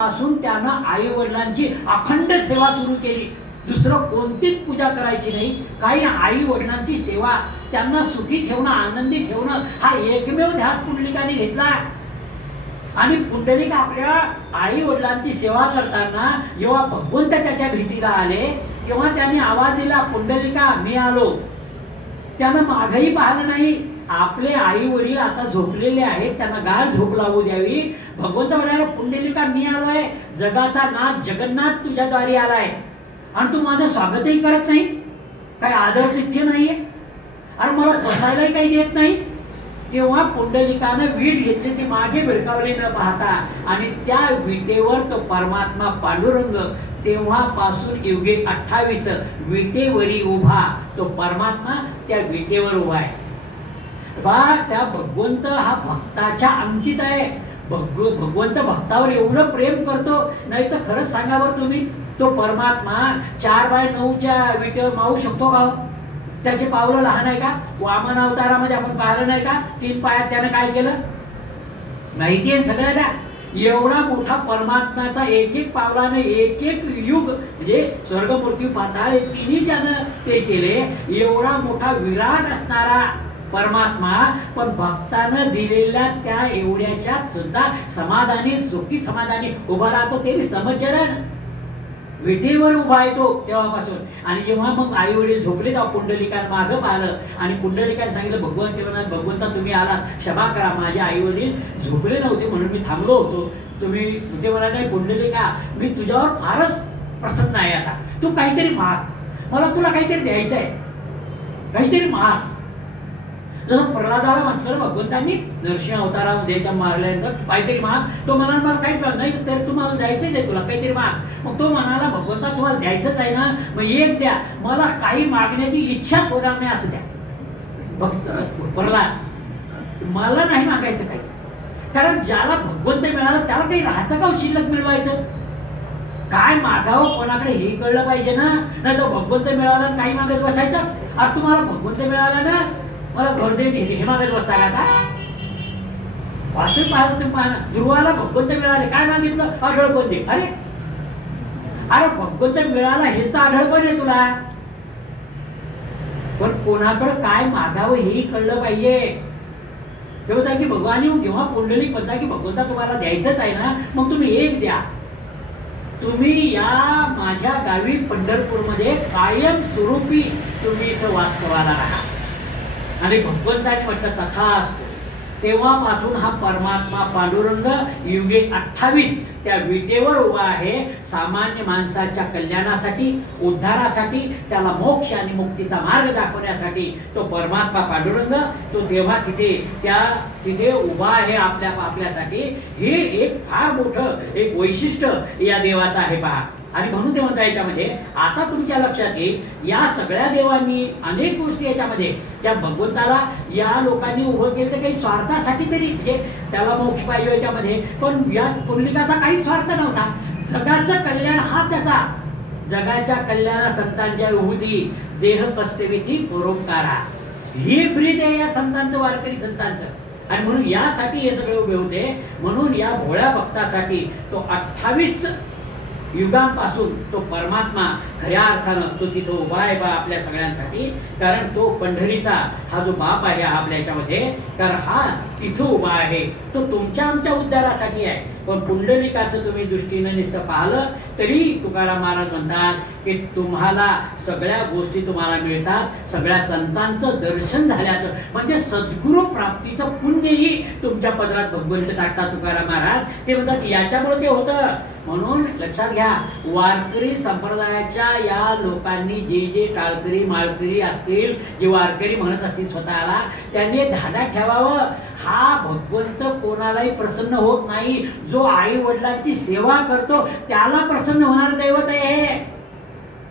पासून त्यानं आई वडिलांची अखंड सेवा सुरू केली. दुसरं कोणतीच पूजा करायची नाही. काही आई वडिलांची सेवा, त्यांना सुखी ठेवणं, आनंदी ठेवणं हा एकमेव ध्यास पुंडलिकाने घेतला. आणि पुंडलिक आपल्या आई वडिलांची सेवा करताना जेव्हा भगवंत त्याच्या भेटीला आले तेव्हा त्याने आवाज दिला, पुंडलिका मी आलो. त्यानं मागही पाहिलं नाही. आपले आई वडील आता झोपलेले आहेत, त्यांना गाढ झोप लागू द्यावी. भगवंत म्हणाला, पुंडलिका मी आलोय, जगाचा नाथ जगन्नाथ तुझ्याद्वारी आलाय आणि तू माझं स्वागतही करत नाही, काही आदर तिथ्य नाहीये, अरे मला बसायलाही काही देत नाही. तेव्हा पुंडलिकानं वीट घेतली, ती मागे भिरकावली न पाहता आणि त्या विटेवर तो परमात्मा पांडुरंग तेव्हापासून युगे 28 विटेवरी उभा तो परमात्मा त्या विटेवर उभा आहे. बा त्या भगवंत हा भक्ताच्या अंकित आहे. भगवंत भक्तावर एवढं प्रेम करतो, नाही तर खरंच सांगा बरं तुम्ही, तो परमात्मा 4x9च्या विटेवर मावू शकतो का? त्याचे पावलं लहान आहे का? वामन अवतारामध्ये आपण पाहिलं नाही का, 3 पायात त्यानं काय केलं माहिती आहे सगळ्यांना. एवढा मोठा परमात्म्याचा एक एक पावलाने एक एक युग म्हणजे स्वर्ग पृथ्वी पाताळ हे तिन्ही ज्यानं ते केले. एवढा मोठा विराट असणारा परमात्मा पण भक्तानं दिलेल्या त्या एवढ्याशात सुद्धा समाधानी सुखी समाधानी उभा राहतो. ते समचरण विटेवर उभा आहे तो तेव्हापासून. आणि जेव्हा मग आई वडील झोपले तेव्हा पुंडलिकानं मागं पाहिलं आणि पुंडलिकानं सांगितलं, भगवंता तुम्ही आला, क्षमा करा, माझे आई वडील झोपले नव्हते म्हणून मी थांबलो होतो. तुम्ही ते म्हणाले, पुंडलिका मी तुझ्यावर फारच प्रसन्न आहे, आता तू काहीतरी माग, मला तुला काहीतरी द्यायचं आहे, काहीतरी माग. जसं प्रल्हादाला म्हटलं भगवंतांनी नरसिंह अवतारामध्ये मारल्यानंतर काहीतरी माग. तो म्हणाला मला काहीच माग नाही, तर तुम्हाला द्यायचंच आहे, तुला काहीतरी माग. मग तो म्हणाला, भगवंता तुम्हाला द्यायचंच आहे ना, मग एक द्या, मला काही मागण्याची इच्छा होणार नाही असं द्या. प्रल्हाद मला नाही मागायचं काही, कारण ज्याला भगवंत मिळाला त्याला काही राहतं का शिल्लक मिळवायचं? काय मागावं कोणाकडे हे कळलं पाहिजे ना. नाही तो भगवंत मिळाला काही मागत बसायचं. आज तुम्हाला भगवंत मिळाला ना, मला घर दे हे मागत बसता का? आता वास्तविक पाहतो तुम्ही पाहा, ध्रुवाला भगवंत मिळाले, काय मागितलं? आढळपण दे. अरे अरे भगवंत मिळाला हेच तर आढळपण आहे तुला. पण कोणाकडं काय मागावं हेही कळलं पाहिजे. ते होता की भगवानी जेव्हा पुंडलिक म्हणता की भगवंता तुम्हाला द्यायचंच आहे ना, मग तुम्ही एक द्या. तुम्ही या माझ्या गावी पंढरपूरमध्ये कायम स्वरूपी तुम्ही इथं वास्तवाला राहा. आणि भगवंताने म्हटलं तथास्तु. तेव्हापासून हा परमात्मा पांडुरंग युगे 28 त्या विटेवर उभा आहे. सामान्य माणसाच्या कल्याणासाठी, उद्धारासाठी, त्याला मोक्ष आणि मुक्तीचा मार्ग दाखवण्यासाठी तो परमात्मा पांडुरंग तो तेव्हा तिथे उभा आहे आपल्यासाठी. हे एक फार मोठं एक वैशिष्ट्य या देवाचं आहे पहा. आणि म्हणून ते म्हणता याच्यामध्ये आता तुमच्या लक्षात येईल, या सगळ्या देवांनी अनेक गोष्टी याच्यामध्ये त्या भगवंताला या लोकांनी उभं केलं तर काही स्वार्थासाठी तरी, म्हणजे त्याला मोक्ष पाहिजे याच्यामध्ये. पण या पुंडलिकाचा काही स्वार्थ नव्हता. जगाचं कल्याण हा त्याचा. जगाच्या कल्याणा संतांच्या विभूती देह कष्टविधी परोपकारा ही ब्रीद आहे या संतांचं, वारकरी संतांचं. आणि म्हणून यासाठी हे सगळे उभे होते. म्हणून या भोळ्या भक्तासाठी तो 28 युगांपासून तो परमात्मा खऱ्या अर्थानं तो तिथं उभा आहे बा आपल्या सगळ्यांसाठी. कारण तो पंढरीचा हा जो बाप आहे आपल्या याच्यामध्ये, कारण हा तिथं उभा आहे, तो तुमच्या आमच्या उद्धारासाठी आहे. पण पुंडलिकाचं तुम्ही दृष्टीने नुसतं पाहिलं तरी तुकाराम महाराज म्हणतात की तुम्हाला सगळ्या गोष्टी तुम्हाला मिळतात. सगळ्या संतांचं दर्शन झाल्याचं म्हणजे सद्गुरू प्राप्तीचं पुण्यही तुमच्या पदरात भगवंत टाकतात तुकाराम महाराज. ते म्हणतात याच्यामुळे ते होतं. म्हणून लक्षात घ्या, वारकरी संप्रदायाच्या या लोकांनी जे टाळकरी माळकरी असतील, जे वारकरी म्हणत असतील स्वतःला, त्यांनी धाड्यात ठेवावं. हा भगवंत कोणालाही प्रसन्न होत नाही. जो आई वडिलांची सेवा करतो त्याला प्रसन्न होणार दैवत आहे.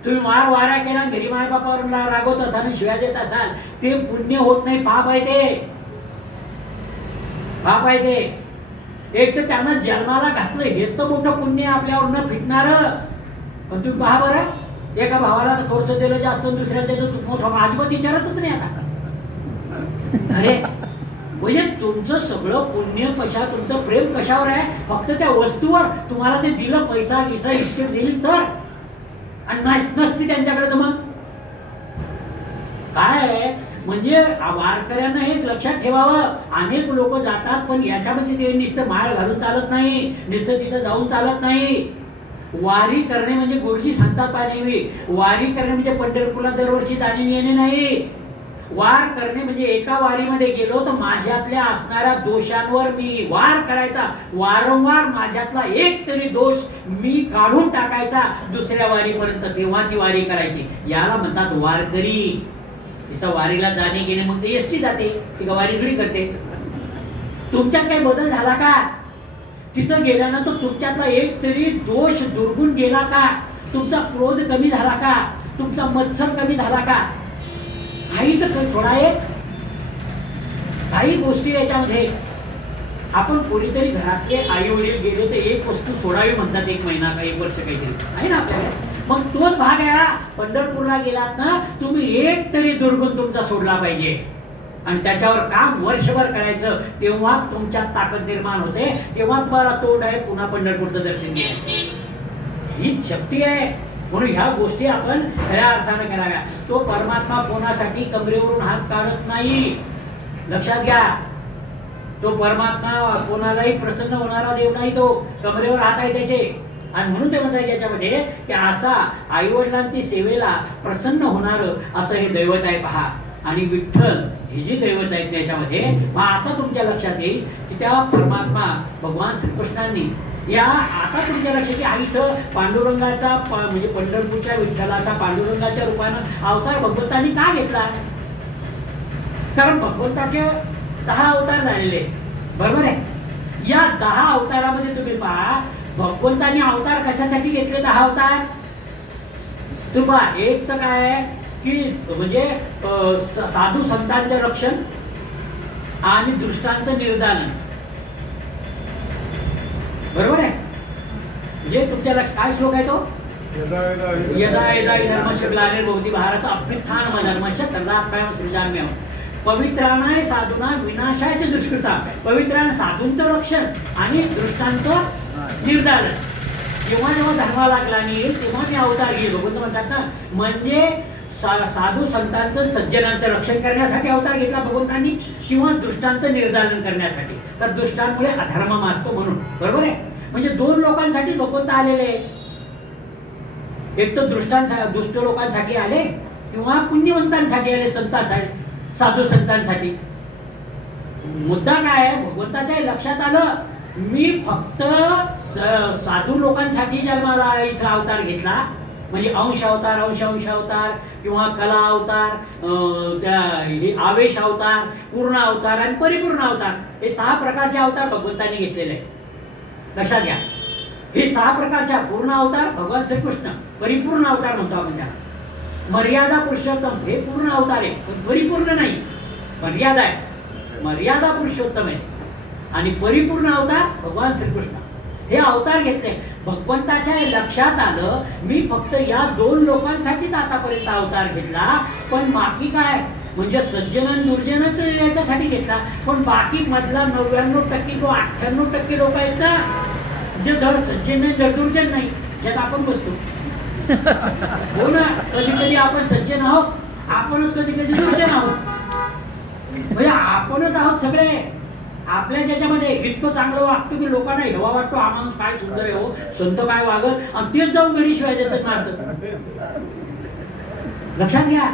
तुम्ही वाऱ्या केला, घरी माय बापावर रागवत असाल आणि शिव्या देत असाल, ते पुण्य होत नाही, पाप आहे ते, पाप आहे ते. एक तर त्यांना जन्माला घातलं हेच तर मोठं पुण्य आपल्यावर न फिटणार. पण तुम्ही पहा बरं, एका भावाला थोडंसं दिलं जास्त, दुसऱ्या देतो मोठं, अजिबात विचारतच नाही आता. अरे म्हणजे तुमचं सगळं पुण्य कशा, तुमचं प्रेम कशावर आहे? फक्त त्या वस्तूवर. तुम्हाला ते दिलं, पैसा गिसा इस्टेट दिली तर, आणि नसती त्यांच्याकडे तर मग काय आहे? म्हणजे वारकऱ्यांना एक लक्षात ठेवावं, अनेक लोक जातात पण याच्यामध्ये ते नुसतं माळ घालून चालत नाही, नुसतं तिथं जाऊन चालत नाही. वारी करणे म्हणजे गुरुजी सांगतात पाहिजे, वारी करणे म्हणजे पंढरपूरला दरवर्षी जाणे येणे नाही. वार करणे म्हणजे एका वारीमध्ये गेलो तर माझ्यातल्या असणाऱ्या दोषांवर मी वार करायचा, वारंवार माझ्यातला एक तरी दोष मी काढून टाकायचा दुसऱ्या वारीपर्यंत, तेव्हा ती वारी करायची. याला म्हणतात वारकरी. जसं वारीला जाणे गेले मग ते एसटी जाते, ती का वारी घडी करते. तुमच्यात काही बदल झाला का? तिथं गेल्यानंतर तुमच्यातला एक तरी दोष दुर्गुण गेला का? तुमचा क्रोध कमी झाला का? तुमचा मत्सर कमी झाला का? काही तर थोडा एक काही गोष्टी याच्यामध्ये आपण कोणीतरी घरातले आई वडील गेले तर एक वस्तू सोडावी म्हणतात, 1 महिना का 1 वर्ष काहीतरी आहे ना आपल्याला. मग तोच भाग आहे. पंढरपूरला गेलात ना, तुम्ही एक तरी दुर्गुण तुमचा सोडला पाहिजे आणि त्याच्यावर काम वर्षभर करायचं, तेव्हा तुमच्यात ताकद निर्माण होते, तेव्हा तुम्हाला तोंड आहे पुन्हा पंढरपूरचं दर्शन घ्यायचं. ही शक्ती आहे. म्हणून ह्या गोष्टी आपण खऱ्या अर्थाने कराव्या. तो परमात्मा कोणासाठी कमरेवरून हात काढत नाही, लक्षात घ्या. तो परमात्मा कोणालाही प्रसन्न होणारा देव नाही, तो कमरेवर हात आहे त्याचे. आणि म्हणून ते म्हणतात याच्यामध्ये की असा आई वडिलांची सेवेला प्रसन्न होणारं असं हे दैवत आहे पहा. आणि विठ्ठल हे जे दैवत आहेत त्याच्यामध्ये मग आता तुमच्या लक्षात येईल की त्या परमात्मा भगवान श्रीकृष्णांनी या आता तुमच्या लक्षात हा इथं पांडुरंगाचा म्हणजे पंढरपूरच्या विठ्ठलाचा पांडुरंगाच्या रूपानं अवतार भगवंतांनी का घेतला? कारण भगवंताचे 10 अवतार झालेले, बरोबर आहे. या 10 अवतारामध्ये तुम्ही पहा भगवंतांनी अवतार कशासाठी घेतले? 10 अवतार. तुम्ही पहा, एक तर काय आहे की म्हणजे साधू संतांचे रक्षण आणि दुष्टांचं निर्दालन, बरोबर आहे. म्हणजे तुमच्या लक्षात काय श्लोक आहे तो? यदा यदा धर्मस्य ग्लानिर्भवति भारत अभ्युत्थानम् धर्मस्य तदात्म्यं सृजाम्यहम्. पवित्राणाय साधूना विनाशाय च दुष्कृता. पवित्रांना साधूंचं रक्षण आणि दुष्टांचं निर्दालन. जेव्हा जेव्हा धर्माला ग्लानी येईल तेव्हा मी अवतार घेईल. भगवंत म्हणतात ना, म्हणजे साधू संतांचं सज्जनांचं रक्षण करण्यासाठी अवतार घेतला भगवंतांनी किंवा दुष्टांचं निर्दालन करण्यासाठी. तर दुष्टांमुळे अधर्म माजतो म्हणून, बरोबर आहे. म्हणजे 2 लोकांसाठी भगवंत आलेले, एक तर दुष्ट लोकांसाठी आले किंवा पुण्यवंतांसाठी आले, संतांसाठी, साधू संतांसाठी. मुद्दा काय आहे? भगवंताच्या लक्षात आलं मी फक्त साधू लोकांसाठी जन्माला इथं अवतार घेतला, म्हणजे अंश अवतार, अंश अवतार किंवा कला अवतार, हे आवेश अवतार, पूर्ण अवतार आणि परिपूर्ण अवतार, हे 6 प्रकारचे अवतार भगवंतांनी घेतलेले आहेत. लक्षात घ्या, हे 6 प्रकारच्या पूर्ण अवतार भगवान श्रीकृष्ण, परिपूर्ण अवतार म्हणतो आपण त्याला. मर्यादा पुरुषोत्तम हे पूर्ण अवतार आहे, पण परिपूर्ण नाही, मर्यादा आहे. मर्यादा पुरुषोत्तम आहे आणि परिपूर्ण अवतार भगवान श्रीकृष्ण. हे अवतार घेतले. भगवंताच्या लक्षात आलं मी फक्त या 2 लोकांसाठीच आतापर्यंत अवतार घेतला, पण बाकी काय म्हणजे सज्जन आणि दुर्जनच याच्यासाठी घेतला, पण बाकी मधला 99% किंवा 98% लोक आहेत ना जे धड सज्जन नाही धड दुर्जन नाही, ज्यात आपण बसतो. हो ना, कधी कधी आपण सज्जन आहोत, आपणच कधी कधी दुर्जन आहोत. म्हणजे आपणच आहोत सगळे. आपल्या त्याच्यामध्ये इतकं चांगलं वागतो की लोकांना हेवा वाटतो, हा माणूस काय सुंदर आहे हो, संत काय वागत, आणि तेच जाऊन घरी शिवाय देतात, मारतात. लक्षात घ्या,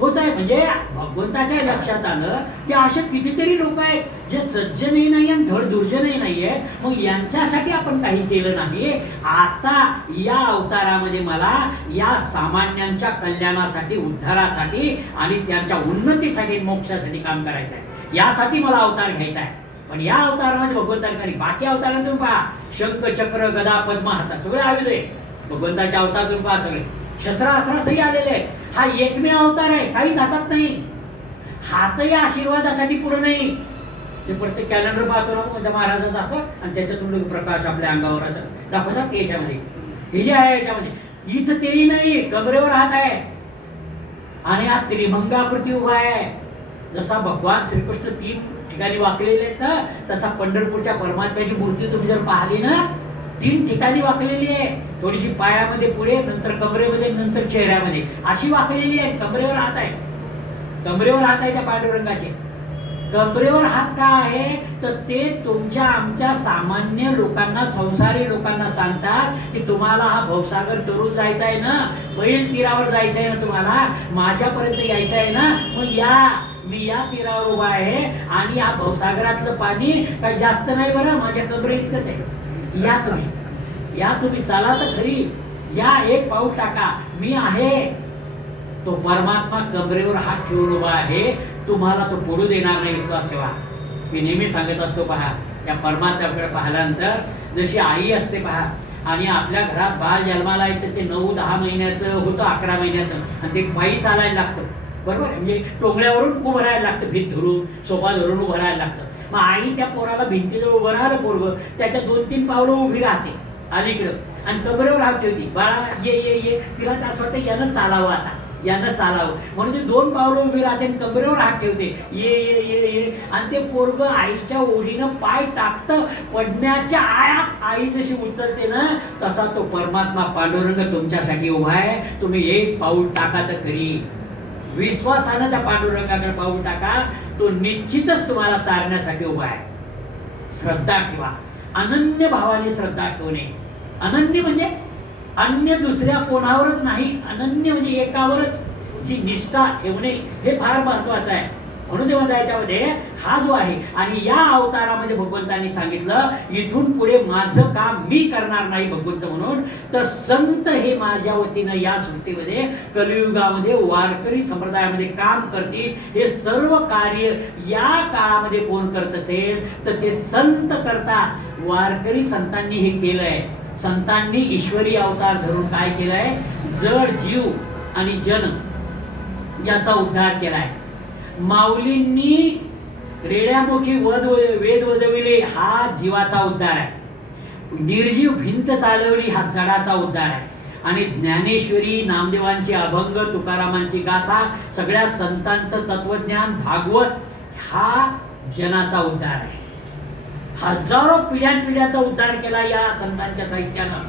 होत आहे. म्हणजे भगवंताच्या लक्षात आलं की असे कितीतरी लोक आहेत जे सज्जनही नाही आणि धड दुर्जनही नाहीये, मग यांच्यासाठी आपण काही केलं नाही. आता या अवतारामध्ये मला या सामान्यांच्या कल्याणासाठी, उद्धारासाठी आणि त्यांच्या उन्नतीसाठी, मोक्षासाठी काम करायचं आहे. यासाठी मला अवतार घ्यायचा आहे. पण या अवतारामध्ये भगवंतांनी, बाकी अवतारात तुम्ही पहा शंख चक्र गदा पद्म हातात सगळे आयुध आहे. भगवंताच्या अवतार तुम्ही पहा सगळे शस्त्रास्त्र सही आलेले आहेत. हा एकमेव अवतार आहे, काहीच हातात नाही. हातही आशीर्वादासाठी पुढे नाही. ते प्रत्येक कॅलेंडर पाहतो ना कोणत्या महाराजाचं असं, आणि त्याच्यातून प्रकाश आपल्या अंगावर असं दाखवतात की याच्यामध्ये हे जे आहे याच्यामध्ये, इथं तेही नाही, कमरेवर हात आहे आणि हा त्रिभंगाकृती उभा आहे. जसा भगवान श्रीकृष्ण 3 ठिकाणी वाकलेले आहेत ना, तसा पंढरपूरच्या परमात्म्याची मूर्ती तुम्ही जर पाहिली ना, 3 ठिकाणी वाकलेली आहे. थोडीशी पायामध्ये पुढे, नंतर कमरेमध्ये, नंतर चेहऱ्यामध्ये अशी वाकलेली आहे. कमरेवर हात आहे, कमरेवर हात आहे त्या पांडुरंगाचे. कमरेवर हात का आहे तर ते तुमच्या आमच्या सामान्य लोकांना, संसारी लोकांना सांगतात की तुम्हाला हा भवसागर तरुण जायचा आहे ना, बैल तीरावर जायचं आहे ना, तुम्हाला माझ्यापर्यंत यायचं आहे ना, मग या, मी या तीरावर उभा आहे आणि या भवसागरातलं पाणी काही जास्त नाही बरं, माझ्या कमरे इतकंच आहे. या तुम्ही, या तुम्ही, चला तर खरी, या, एक पाऊल टाका, मी आहे. तो परमात्मा कमरेवर हात ठेवून उभा आहे, तुम्हाला तो पडू देणार नाही, विश्वास ठेवा. मी नेहमी सांगत असतो, पहा त्या परमात्म्याकडे पाहिल्यानंतर जशी आई असते पहा, आणि आपल्या घरात बाळ जन्माला येतं ते 9-10 महिन्याचं होतं, 11 महिन्याचं, आणि ते पायी चालायला लागतं, बरोबर. म्हणजे टोंगल्यावरून उभं राहायला लागतं, भीत धरून, सोफा धरून उभं राहायला लागतं. मग आई त्या पोराला भिंतीजवळ उभं राहिलं, पोरगं त्याच्या 2-3 पावलं उभी राहते अलीकडं, आणि कमरेवर हात ठेवते, बाळा ये ये ये, तिला असं वाटतं यानं चालावं, आता यानं चालावं, म्हणून ते 2 पावलं उभी राहते आणि कमरेवर हात ठेवते, ये ये ये ये, आणि ते पोरगं आईच्या ओढीनं पाय टाकतं, पडण्याच्या आयात आई जशी उचलते ना, तसा तो परमात्मा पांडुरंग तुमच्यासाठी उभा आहे. तुम्ही एक पाऊल टाका तर खरी, विश्वासानं त्या पांडुरंगाकडे पाऊल टाका, तो निश्चितच तुम्हाला तारण्यासाठी उभा आहे. श्रद्धा ठेवा, अनन्य भावाने श्रद्धा ठेवणे. अनन्य म्हणजे अन्य दुसऱ्या कोणावरच नाही, अनन्य म्हणजे एकावरच जी निष्ठा ठेवणे, हे फार महत्वाचं आहे. म्हणून तेव्हा त्याच्यामध्ये हा जो आहे, आणि या अवतारामध्ये भगवंतांनी सांगितलं इथून पुढे माझं काम मी करणार नाही भगवंत म्हणून, तर संत हे माझ्या वतीनं या सृष्टीमध्ये कलियुगामध्ये वारकरी संप्रदायामध्ये काम करतील. हे सर्व कार्य या काळामध्ये कोण करत असेल तर ते संत करतात. वारकरी संतांनी हे केलंय. संतांनी ईश्वरी अवतार धरून काय केलंय, जड जीव आणि जन याचा उद्धार केलाय. माऊलींनी रेड्यामुखी वेद वदविले, हा जीवाचा उद्धार आहे. निर्जीव भिंत चालवली, हा जडाचा उद्धार आहे. आणि ज्ञानेश्वरी, नामदेवांची अभंग, तुकारामांची गाथा, सगळ्या संतांचं तत्वज्ञान, भागवत, हा जनाचा उद्धार आहे. हजारो पिढ्याचा उद्धार केला या संतांच्या साहित्यानं.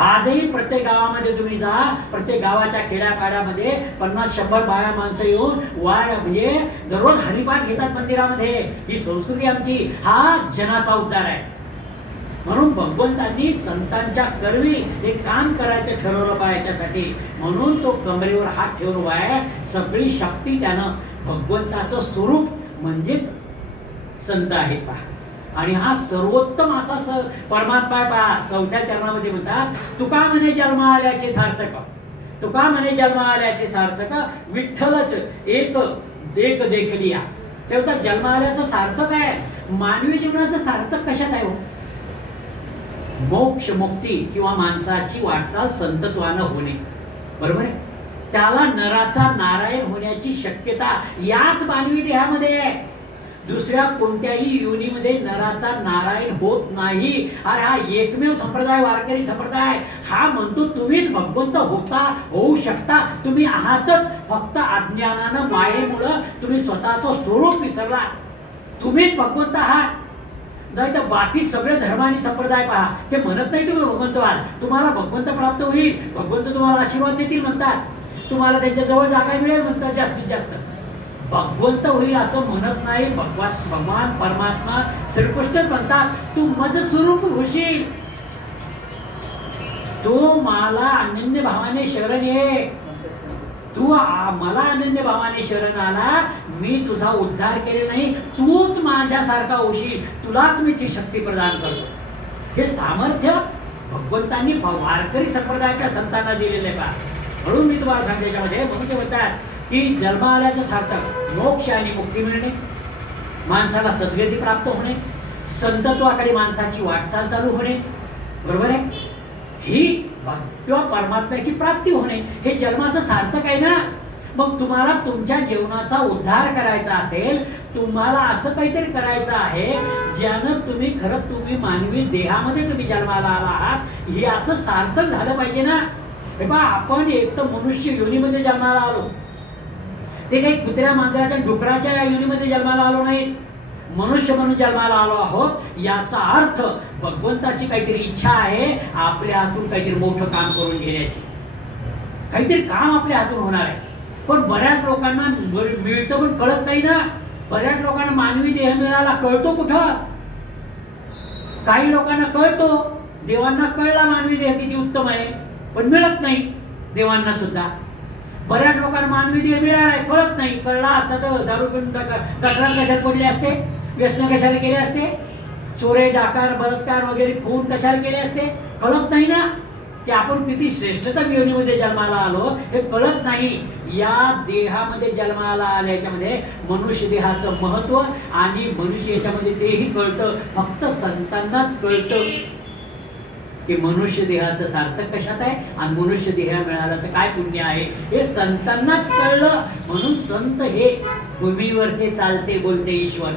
आजही प्रत्येक गावामध्ये तुम्ही जा, प्रत्येक गावाच्या खेड्यापाड्यामध्ये 50-100 बाया माणसं येऊन म्हणजे दररोज हरिपाठ घेतात मंदिरामध्ये. ही संस्कृती आमची, हा जनाचा उद्धार आहे. म्हणून भगवंतांनी संतांच्या करवी हे काम करायचं ठरवलं पाहिजे. त्यासाठी म्हणून तो कमरेवर हात ठेवून उभा आहे. सगळी शक्ती त्यानं, भगवंताचं स्वरूप म्हणजेच संत आहेत पहा. आणि हा सर्वोत्तम असा परमात्मा पहा. 4थ्या चरणामध्ये म्हणतात, तुका म्हणे जन्म आल्याचे सार्थक, तुका म्हणे जन्म आल्याचे सार्थक, विठ्ठलच एक देखलिया. तेव्हा जन्म आल्याचं सार्थक आहे. मानवी जीवनाचं सार्थक कशात आहे हो? मोक्ष, मुक्ती किंवा माणसाची वाटचाल संतत्वानं होणे, बरोबर आहे. त्याला नराचा नारायण होण्याची शक्यता याच मानवी देहामध्ये आहे. दुसऱ्या कोणत्याही योनीमध्ये नराचा नारायण होत नाही. अरे हा एकमेव संप्रदाय वारकरी संप्रदाय हा म्हणतो तुम्हीच भगवंत होऊ शकता. तुम्ही आहातच, फक्त अज्ञानानं, मायेमुळं तुम्ही स्वतःचं स्वरूप विसरला. तुम्हीच भगवंत आहात. नाही तर बाकी सगळे धर्म आणि संप्रदाय पहा, ते म्हणत नाही तुम्ही भगवंत आहात. तुम्हाला भगवंत प्राप्त होईल, भगवंत तुम्हाला आशीर्वाद देतील म्हणतात, तुम्हाला त्यांच्याजवळ जागा मिळेल म्हणतात. जास्तीत जास्त भगवंत होईल असं म्हणत नाही. भगवान परमात्मा श्रीकृष्णच म्हणतात, तू माझं स्वरूप होशील, तू मला अनन्य भावाने शरण ये, तू मला अनन्य भावाने शरण आला, मी तुझा उद्धार केले नाही, तूच माझ्यासारखा होशील, तुलाच मी ती शक्ती प्रदान करतो. हे सामर्थ्य भगवंतांनी वारकरी संप्रदायाच्या संतांना दिलेले पहा. म्हणून मी तुम्हाला सांगते याच्यामध्ये, म्हणून ते म्हणतात की जन्म आल्याचं सार्थक, मोक्ष आणि मुक्ती मिळणे, माणसाला सद्गती प्राप्त होणे, संतत्वाकडे माणसाची वाटचाल चालू होणे, बरोबर आहे. ही किंवा परमात्म्याची प्राप्ती होणे, हे जन्माचं सार्थक आहे ना. मग तुम्हाला तुमच्या जीवनाचा उद्धार करायचा असेल, तुम्हाला असं काहीतरी करायचं आहे ज्यानं तुम्ही मानवी देहामध्ये तुम्ही जन्माला आला आहात, याचं सार्थक झालं पाहिजे ना. हे पहा, आपण एक तर मनुष्य योनीमध्ये जन्माला आलो, ते काही कुत्र्या मांजराच्या डुकराच्या योनीमध्ये जन्माला आलो नाही, मनुष्य म्हणून जन्माला आलो आहोत। याचा अर्थ भगवंताची काहीतरी इच्छा आहे आपल्या हातून काहीतरी मोठं काम करून घेण्याची, काहीतरी काम आपल्या हातून होणार आहे। पण बऱ्याच लोकांना मिळतं पण कळत नाही ना। बऱ्याच लोकांना मानवी देह मिळाला कळतो कुठं? काही लोकांना कळतो, देवांना कळला मानवी देह किती उत्तम आहे, पण मिळत नाही देवांना सुद्धा। बऱ्याच लोकांना मानवी देह मिळाला आहे, कळत नाही। कळला असता तर दारू पिऊन गटरात कशाला पडले असते, व्यसन कशाला केले असते, चोरे डाकार बलात्कार वगैरे खून कशाला केले असते? कळत नाही ना की आपण किती श्रेष्ठतम योनीमध्ये जन्माला आलो, हे कळत नाही। या देहामध्ये जन्माला आल्याच्यामध्ये मनुष्य देहाचं महत्व आणि मनुष्य याच्यामध्ये तेही कळतं, फक्त संतांनाच कळतं की मनुष्य देहाचं सार्थक कशात आहे आणि मनुष्य देह मिळाला तर काय पुण्य आहे, हे संतांनाच कळलं। म्हणून संत हे भूमीवरचे चालते बोलते ईश्वर,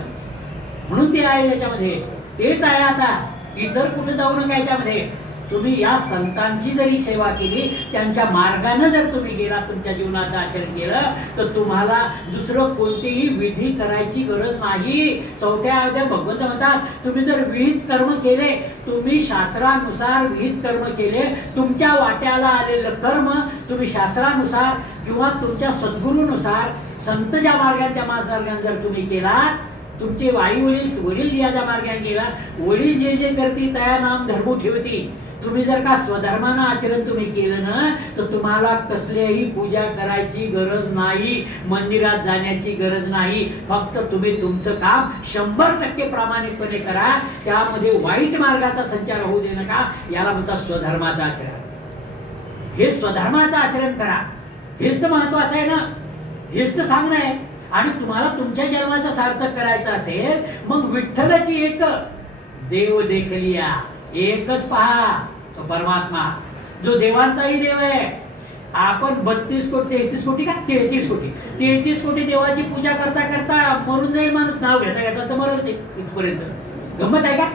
म्हणून ते आहे याच्यामध्ये, तेच आहे। आता इतर कुठे जाऊ नका याच्यामध्ये। तुम्ही या संतांची जरी सेवा केली, त्यांच्या मार्गाने जर तुम्ही गेला, तुमच्या जीवनाचं आचरण केलं, तर तुम्हाला दुसरं कोणतेही विधी करायची गरज नाही। चौथ्या अध्यायात भगवंत म्हणतात, तुम्ही जर विहित कर्म केले, तुम्ही शास्त्रानुसार विहित कर्म केले, तुमच्या वाट्याला आलेलं कर्म तुम्ही शास्त्रानुसार किंवा तुमच्या सद्गुरूनुसार संत ज्या मार्गाने त्या मार्गाने जर तुम्ही केला, तुमचे आई वडील ज्या मार्गाने गेला, वडील जे जे करती त्या नाम धर्म ठेवती, तुम्ही जर का स्वधर्मानं आचरण तुम्ही केलं ना, तर तुम्हाला कसल्याही पूजा करायची गरज नाही, मंदिरात जाण्याची गरज नाही। फक्त तुम्ही तुमचं काम 100% प्रामाणिकपणे करा, त्यामध्ये वाईट मार्गाचा संचार होऊ दे नका। याला म्हणतात स्वधर्माचं आचरण। हे स्वधर्माचं आचरण करा, हेच तर महत्वाचं आहे ना, हेच तर सांगणं आहे। आणि तुम्हाला तुमच्या जन्माचं सार्थक करायचं असेल, मग विठ्ठलाची एक देव देखलिया, एकच पहा, तो परमात्मा जो देवांचाही देव आहे। आपण 32 कोटी 33 कोटी का 33 कोटी देवाची पूजा करता करता मरून जाईल माणूस, नाव घेता घेता तर मरल ते इथपर्यंत। गंमत आहे का?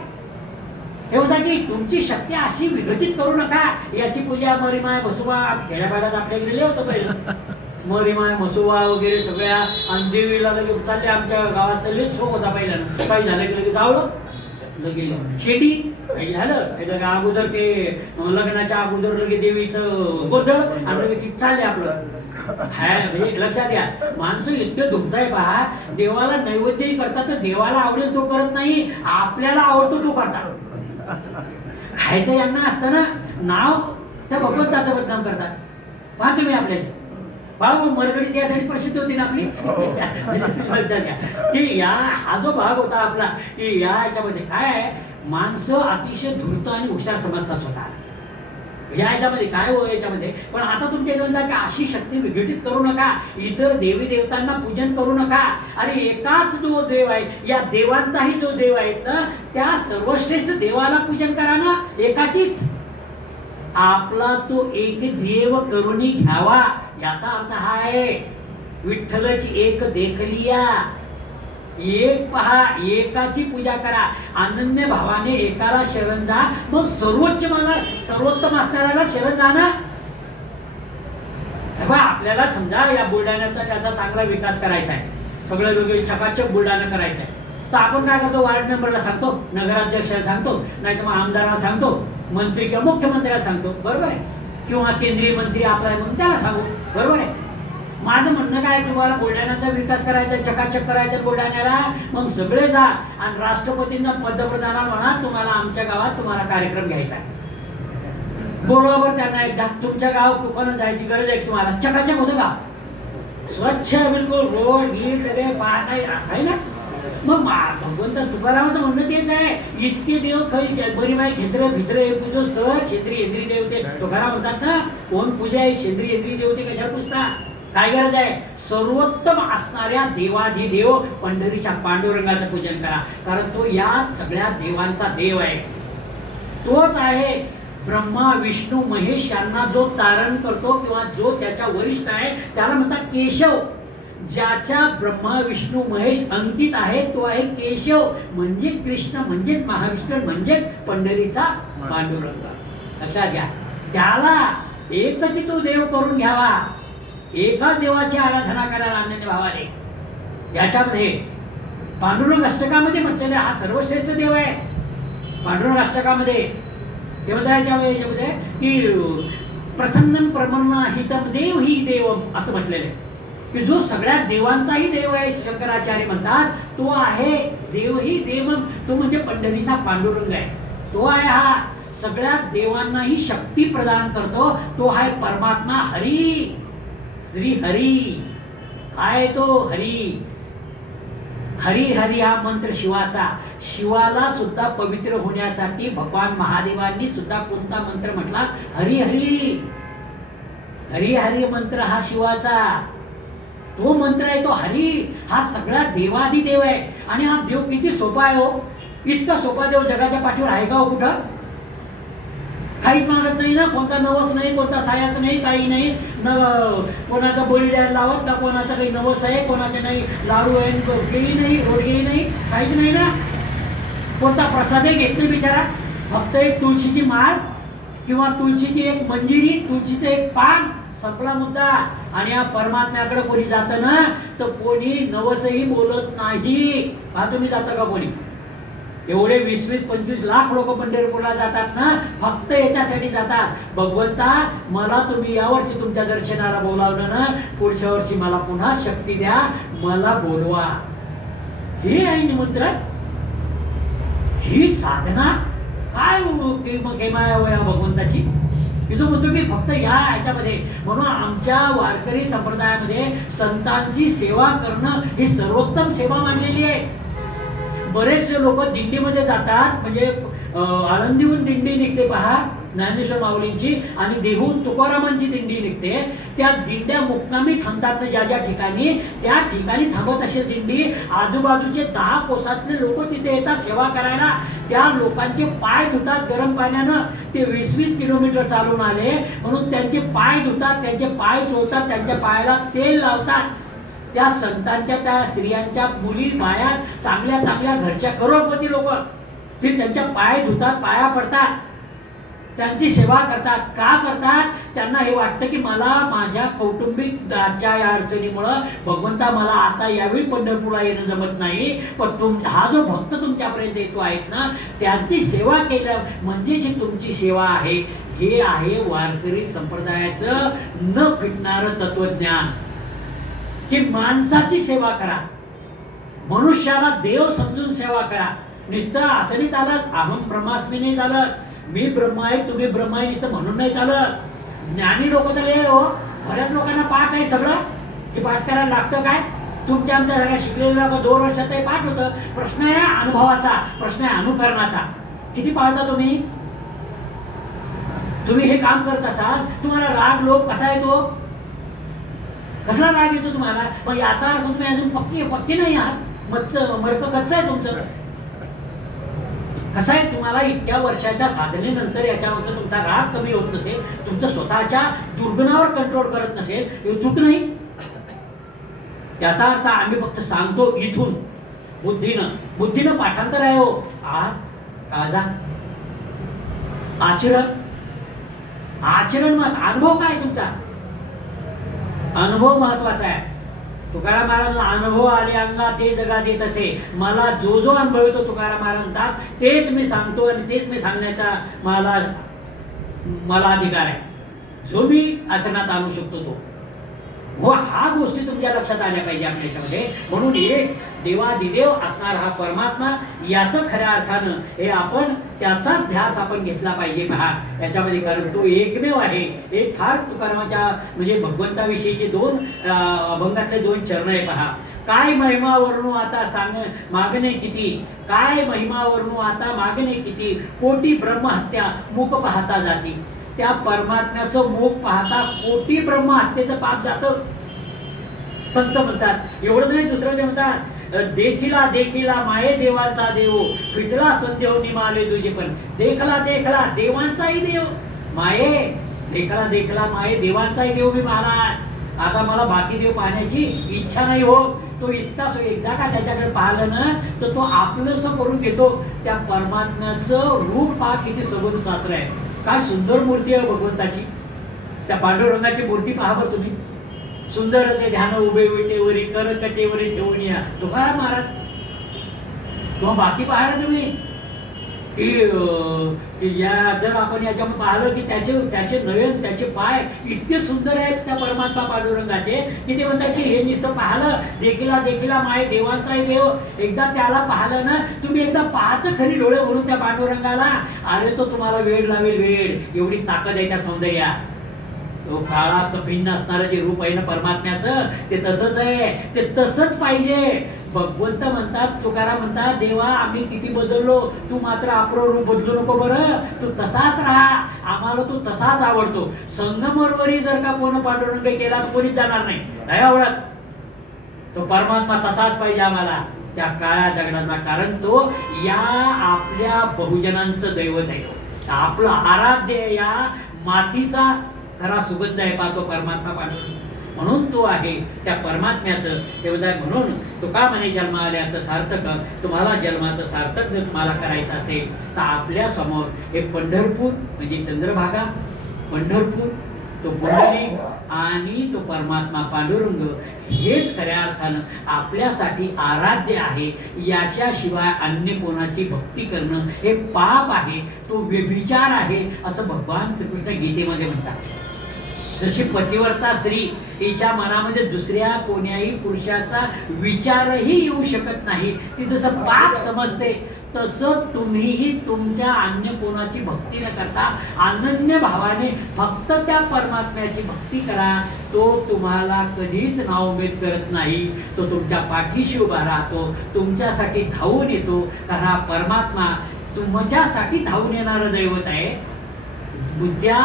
हे होता की तुमची शक्ती अशी विघटित करू नका। याची पूजा मरीमाय मसुबा खेड्यापाड्यात आपल्या गेले होतं पहिलं, मरीमाय मसुबा वगैरे सगळ्या, आणि देवीला लगे चालले। आमच्या गावात लयच शोक होता पहिल्यानं, काही झालं की लगेच आवडं लगे शेडी काही झालं लगे अगोदर ते लग्नाच्या अगोदर लगे देवीचं गोंधळ आणि लगे ती चालले आपलं। म्हणजे लक्षात घ्या, माणसं इतके धुमताय पहा, देवाला नैवेद्यही करतात तर देवाला आवडेल तो करत नाही, आपल्याला आवडतो तो करतात। खायचं यांना असतं ना, नाव त्या भगवंताचं बदनाम करतात। पहा तुम्ही आपल्याला भाग मरगडी त्यासाठी प्रसिद्ध होती ना आपली। की या हा जो भाग होता आपला, की या याच्यामध्ये काय आहे, माणसं अतिशय धूर्त आणि हुशार समजतात स्वतःला। या याच्यामध्ये काय हो याच्यामध्ये, पण आता तुमच्या जीवनाची अशी शक्ती विघटित करू नका, इतर देवी देवतांना पूजन करू नका। अरे एकाच जो देव आहे, या देवांचाही जो देव आहे ना, त्या सर्वश्रेष्ठ देवाला पूजन करा ना, एकाचीच। आपला तो एक जीव करुणी घ्यावा, याचा अर्थ हा आहे। विठ्ठलाची एक देखलिया, एक पहा, एकाची पूजा करा, अनन्य भावाने एकाला शरण जा, मग सर्वोत्तम असणाऱ्याला शरण जा ना। आपल्याला समजा या बुलढाण्याचा त्याचा चांगला विकास करायचा आहे, सगळं लोक चकाचक बुलढाणा करायचं आहे, तर आपण काय करतो, वार्ड मेंबरला सांगतो, नगराध्यक्षाला सांगतो, नाही तर मग आमदाराला सांगतो, मंत्री किंवा मुख्यमंत्र्याला सांगतो, बरोबर आहे, किंवा केंद्रीय मंत्री आपला आहे म्हणून त्याला सांगू, बरोबर आहे। माझं म्हणणं काय, तुम्हाला बुलढाण्याचा विकास करायचा, चकाचक करायचं बुलढाण्याला, मग सगळे जा आणि राष्ट्रपतींना पंतप्रधानाला म्हणा, तुम्हाला आमच्या गावात तुम्हाला कार्यक्रम घ्यायचा आहे, बोलवा बरं त्यांना एकदा। तुमच्या गाव कोकणात जायची गरज आहे तुम्हाला, चकाचक होतं का, स्वच्छ बिलकुल, रोड गीट वगैरे पाहत आहे ना। मग भगवंत तुकारामाचं म्हणणं तेच आहे, इतके देव खरी बरीमाई खेचरे भिचरे पूजोस तर क्षेत्रीय इंद्रिय देवते तुकाराम म्हणतात ना, कोण पूजा आहे क्षेत्रीय इंद्रिय देवते कशा पूजता, काय गरज आहे, सर्वोत्तम असणाऱ्या देवाधिदेव पंढरीच्या पांडुरंगाचं पूजन करा, कारण तो या सगळ्या देवांचा देव आहे। तोच आहे ब्रह्मा विष्णू महेश यांना जो तारण करतो किंवा जो त्याच्या वरिष्ठ आहे, त्याला म्हणतात केशव। ज्याच्या ब्रह्मा विष्णू महेश अंकित आहे तो आहे केशव, म्हणजे कृष्ण, म्हणजेच महाविष्णू, म्हणजेच पंढरीचा पांडुरंग। लक्षात घ्या, त्याला एकच तो देव करून घ्यावा, एकाच देवाची आराधना करायला अनन्य भावाने. याच्यामध्ये पांडुरंग अष्टकामध्ये म्हटलेले हा सर्वश्रेष्ठ देव आहे. पांडुरंग अष्टकामध्ये ते याच्यामध्ये की प्रसन्नम प्रमन्नाहितम देव ही देवम असं म्हटलेलं आहे की जो सगळ्या देवांचाही देव आहे. शंकराचार्य म्हणतात तो आहे देव ही देवम, तो म्हणजे पंढरीचा पांडुरंग आहे. तो आहे हा सगळ्या देवांनाही शक्ती प्रदान करतो. तो आहे परमात्मा हरी, श्री हरी आहे तो हरी. हरी हरी हा मंत्र शिवाचा. शिवाला सुद्धा पवित्र होण्यासाठी भगवान महादेवांनी सुद्धा कोणता मंत्र म्हटला? हरी हरी. हरी हरी मंत्र हा शिवाचा तो मंत्र आहे. तो हरी हा सगळा देवाधिदेव आहे. आणि हा देव किती सोपा आहे हो. इतका सोपा देव जगाच्या पाठीवर आहे का हो कुठं? काहीच मागत नाही ना, कोणता नवस नाही, कोणता सायात नाही, काही नाही. न कोणाचा बळी द्यायला लावत ना, कोणाचा काही नवस आहे, कोणाचे नाही लाडू आहे, केळी नाही, रोडगी नाही, काहीच नाही ना. कोणता प्रसादही घेत नाही बिचारा. फक्त एक तुळशीची माळ किंवा तुळशीची एक मंजिरी, तुळशीचं एक पान, संपला मुद्दा. आणि या परमात्म्याकडे कोणी जातं ना तर कोणी नवसही बोलत नाही. हा तुम्ही जाता का कोणी? एवढे 20-25 लाख लोक पंढरपूरला जातात ना, फक्त याच्यासाठी जातात, भगवंता मला तुम्ही यावर्षी तुमच्या दर्शनाला बोलावलं ना, पुढच्या वर्षी मला पुन्हा शक्ती द्या, मला बोलवा. हे आहे निमंत्रण, ही साधना. काय या भगवंताची मी जो म्हणतो की फक्त या ह्याच्यामध्ये. म्हणून आमच्या वारकरी संप्रदायामध्ये संतांची सेवा करणं ही सर्वोत्तम सेवा मानलेली आहे. बरेचसे लोक दिंडीमध्ये जातात, म्हणजे आळंदीहून दिंडी निघते पहा ज्ञानेश्वर माऊलींची, आणि देहून तुकारामांची दिंडी निघते. त्या दिंड्या मुक्कामी थांबतात ज्या ज्या ठिकाणी, त्या ठिकाणी थांबत असेल दिंडी. आजूबाजूचे 10 कोसातले लोक तिथे येतात सेवा करायला. त्या लोकांचे पाय धुतात गरम पाण्यानं. ते 20-20 किलोमीटर चालून आले म्हणून त्यांचे पाय धुतात, त्यांचे पाय चोळतात, त्यांच्या पायाला तेल लावतात. त्या संतांच्या, त्या स्त्रियांच्या, मुली बाया, चांगल्या चांगल्या घरच्या करोडपती लोक ते त्यांच्या पाय धुतात, पाया पडतात, त्यांची सेवा करतात. का करतात? त्यांना हे वाटतं की मला माझ्या कौटुंबिक या अडचणीमुळं भगवंता मला आता यावेळी पंढरपूरला येणं जमत नाही, पण हा जो भक्त तुमच्यापर्यंत येतो आहेत ना, त्यांची सेवा केलं म्हणजे जी तुमची सेवा आहे. हे आहे वारकरी संप्रदायाचं न फिटणारं तत्वज्ञान की माणसाची सेवा करा, मनुष्याला देव समजून सेवा करा. नुसतं असं नाही चालत, अहम ब्रह्मास्मी नाही चालत, मी ब्रह्म आहे तुम्ही ब्रह्म आहे नुसतं म्हणून नाही चालत. ज्ञानी लोक तर हो, बऱ्याच लोकांना पाठ आहे सगळं, हे पाठ करायला लागतं काय? तुमच्या आमच्या सगळ्या शिकलेल्या 2 वर्षात हे पाठ होतं. प्रश्न आहे अनुभवाचा, प्रश्न आहे अनुकरणाचा. किती पाळता तुम्ही? तुम्ही हे काम करत असाल, तुम्हाला राग लोभ कसा येतो? कसला राग येतो तुम्हाला? मग याचा अर्थ तुम्ही अजून पक्के नाही आहात, मडकं कच्चं आहे तुमचं. कसं आहे, तुम्हाला इतक्या वर्षाच्या साधनेनंतर याच्यामध्ये तुमचा राग कमी होत नसेल, तुमचं स्वतःच्या दुर्गुणावर कंट्रोल करत नसेल, हे चूक नाही. याचा अर्थ आम्ही फक्त सांगतो इथून बुद्धीनं पाठांतर आहे हो. काजा आचरण मत अनुभव काय तुमचा? अनुभव महत्वाचा आहे. तुकाराम महाराज अनुभव आले अंगा ते जगात येत असे. मला जो अनुभव येतो तुकाराम महाराज म्हणतात तेच मी सांगतो आणि तेच मी सांगण्याचा मला अधिकार आहे. जो मी आचरणात आणू शकतो तो हो. हा गोष्टी तुमच्या लक्षात आल्या पाहिजे आपल्या याच्यामध्ये. म्हणून एक देवाधिदेव असणारा हा परमात्मा, याचं खऱ्या अर्थानं हे आपण त्याचा ध्यास आपण घेतला पाहिजे पहा याच्यामध्ये. कारण तो एकमेव आहे. एक फार तुकारामाच्या म्हणजे भगवंताविषयीचे 2 अभंगातले 2 चरण आहे पहा. काय महिमा वर्णू आता मागणे किती, काय महिमा वर्णू आता मागणे किती, कोटी ब्रह्महत्या मूक पाहता जाती. त्या परमात्म्याचं मुख पाहता कोटी ब्रह्महत्येचं पाप जातं संत म्हणतात. एवढंच नाही, दुसरं ते म्हणतात देखिला माये देवांचा देव, फिटला संदेव निमाले तुझे. पण देखला देवांचाही देव माये, देखला माये देवांचाही देव मी महाराज. आता मला बाकी देव पाहण्याची इच्छा नाही हो. तो एकदा का त्याच्याकडे पाहिलं ना तर तो आपलंसं करून घेतो. त्या परमात्म्याचं रूप पहा किती सगुण साचर आहे. काय सुंदर मूर्ती आहे भगवंताची. त्या पांडुरंगाची मूर्ती पहा बरं तुम्ही, सुंदर ते ध्यान उभे विटेवरी कर कटेवरी ठेवून या तुकाराम महाराज. किंवा बाकी पाहायला तुम्ही की या जर आपण याच्यामध्ये पाहिलं की त्याचे नयन त्याचे पाय इतके सुंदर आहेत त्या परमात्मा पांडुरंगाचे की ते म्हणतात की हे नुसतं पाहिलं देखीला देखीला माय देवाचाही देव. एकदा त्याला पाहिलं ना तुम्ही एकदा पाहत खरी डोळे भरून त्या पांडुरंगाला, अरे तो तुम्हाला वेळ लावेल वेळ, एवढी ताकद आहे त्या सौंदर्यात. तो काळात भिन्न असणारं जे रूप आहे ना परमात्म्याचं ते तसंच आहे, ते तसंच पाहिजे. भगवंत म्हणतात, तुकाराम म्हणतात, देवा आम्ही किती बदललो तू मात्र आपलं रूप बदलू नको बरं, तू तसाच राहा, आम्हाला तू तसाच आवडतो. संगमरवरी जर का कोण पांडुरंग केला तर कोणीच जाणार नाही आवडत. तो परमात्मा तसाच पाहिजे आम्हाला त्या काळ्या दगडाचा, कारण तो या आपल्या बहुजनांचं दैवत आहे. आपलं आराध्य या मातीचा खरा सुगंध आहे पाहतो परमात्मा पांडुरंग, म्हणून तो आहे त्या परमात्म्याचं देवदाय. म्हणून तो का म्हणे जन्म आल्याचं सार्थक, तुम्हाला जन्माचं सार्थक जर तुम्हाला करायचं असेल तर आपल्या समोर हे पंढरपूर म्हणजे चंद्रभागा, पंढरपूर तो पुंडलिक आणि तो परमात्मा पांडुरंग हेच खऱ्या अर्थानं आपल्यासाठी आराध्य आहे. याच्याशिवाय अन्य कोणाची भक्ती करणं हे पाप आहे, तो व्यभिचार आहे असं भगवान श्रीकृष्ण गीतेमध्ये म्हणतात. जशी पतिव्रता स्त्री तिच्या मनामध्ये दुसऱ्या कोण्याही पुरुषाचा विचारही येऊ शकत नाही, ती जसं पाप समजते, तसं तुम्हीही तुमच्या अन्य कोणाची भक्ती न करता अनन्य भावाने फक्त त्या परमात्म्याची भक्ती करा. तो तुम्हाला कधीच नाउमेद करत नाही, तो तुमच्या पाठीशी उभा राहतो, तुमच्यासाठी धावून येतो. कारण हा परमात्मा तुमच्यासाठी धावून येणारं दैवत आहे. बुद्ध्या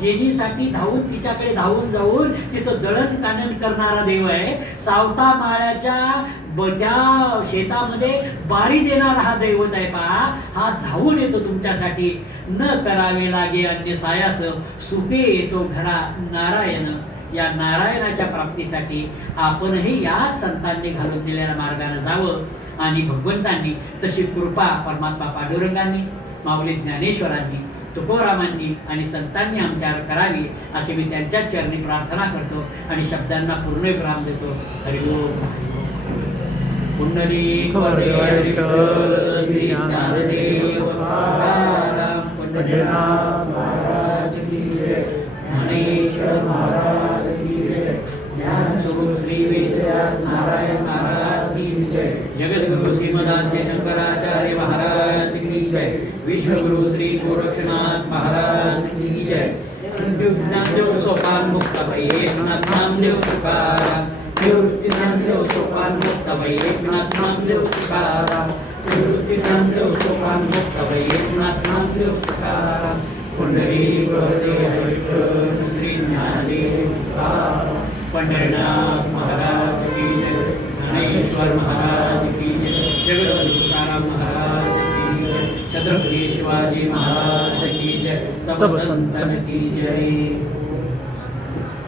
जेनीसाठी धावून तिच्याकडे धावून जाऊन तिथं दळण कानन करणारा देव आहे. सावता माळ्याच्या त्या शेतामध्ये बारी देणारा हा दैवत आहे पहा. हा धावून येतो तुमच्यासाठी. न करावे लागे अन्य सायास, सुखे येतो घरा नारायण. या नारायणाच्या प्राप्तीसाठी आपणही याच संतांनी घालून दिलेल्या मार्गाने जावं. आणि भगवंतांनी तशी कृपा परमात्मा पांडुरंगांनी, माऊली ज्ञानेश्वरांनी, तुकोरामांनी आणि संतांनी आमच्यावर करावी असे मी त्यांच्या चरणी प्रार्थना करतो आणि शब्दांना पूर्ण विराम देतो. हरिओम. पुंडलिक विठ्ठल श्री ज्ञानदेव तुकाराम पंढरीनाथ महाराज की जय, ज्ञानेश्वर महाराज की जय, ज्ञानस्वरूप श्री वेदव्यास नारायण महाराज की जय, जगद्गुरु श्रीमदाद्य शंकराचार्य महाराज की जय, विश्वगुरु श्री गोरक्षनाथ महाराज की जय. ज्ञानदेव सोपान मुक्त भये नामदेव तुकाराम, ज्ञानदेव सोपान मुक्त भये नामदेव तुकाराम, ज्ञानदेव सोपान मुक्त भये नामदेव तुकाराम. पुंडलिक विठ्ठल श्री ज्ञानदेव तुकाराम पंढरीनाथ महाराज की जय, ज्ञानेश्वर महाराज की जय, जगद्गुरु तुकाराम महाराज की जय, छत्रपती शिवाजी महाराज की जय, सब संतन की जय.